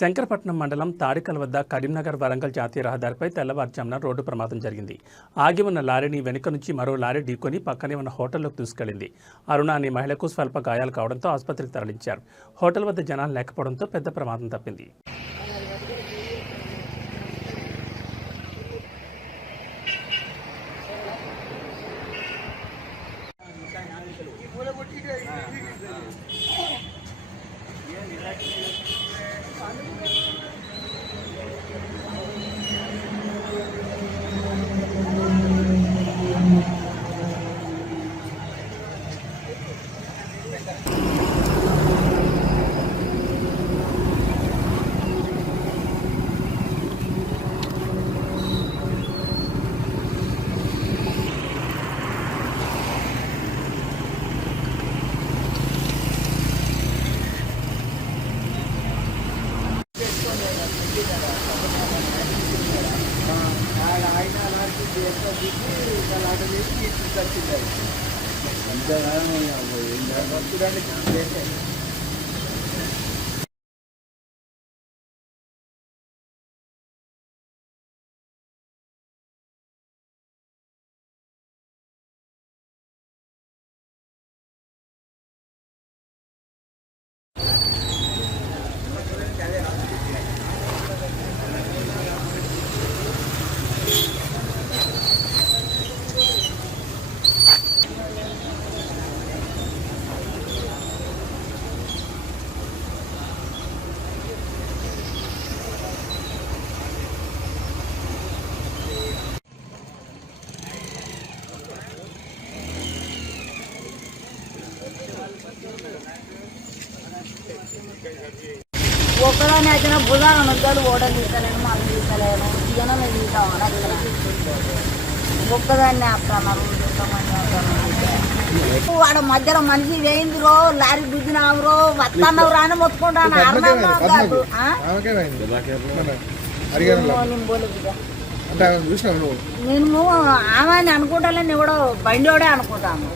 శంకరపట్నం మండలం తాడికల్ వద్ద కరీంనగర్ వరంగల్ జాతీయ రహదారిపై తెల్లవారుజామున రోడ్డు ప్రమాదం జరిగింది. ఆగి ఉన్న లారీని వెనుక నుంచి మరో లారీ ఢీకొని పక్కనే ఉన్న హోటల్లోకి దూసుకెళ్లింది. అరుణ అనే మహిళకు స్వల్ప గాయాలు కావడంతో ఆసుపత్రికి తరలించారు. హోటల్ వద్ద జనాలు లేకపోవడంతో పెద్ద ప్రమాదం తప్పింది. ఒక్కదాన్ని అయితే బుధాన్ని నొద్దాడు ఓడలు తీస్తలేను మాకు తీస్తలేను ఇక మేము తీసామని అక్కడ ఒక్కదాన్ని అత్తన్నారు వాడ మధ్యలో మనిషి వేయిందిరో లారీ గుద్దినావురో వత్తన్నవు రాని మొత్తుకుంటాను నేను ఆమె అనుకుంటాను ఎవడో బండి వాడే అనుకుంటాను.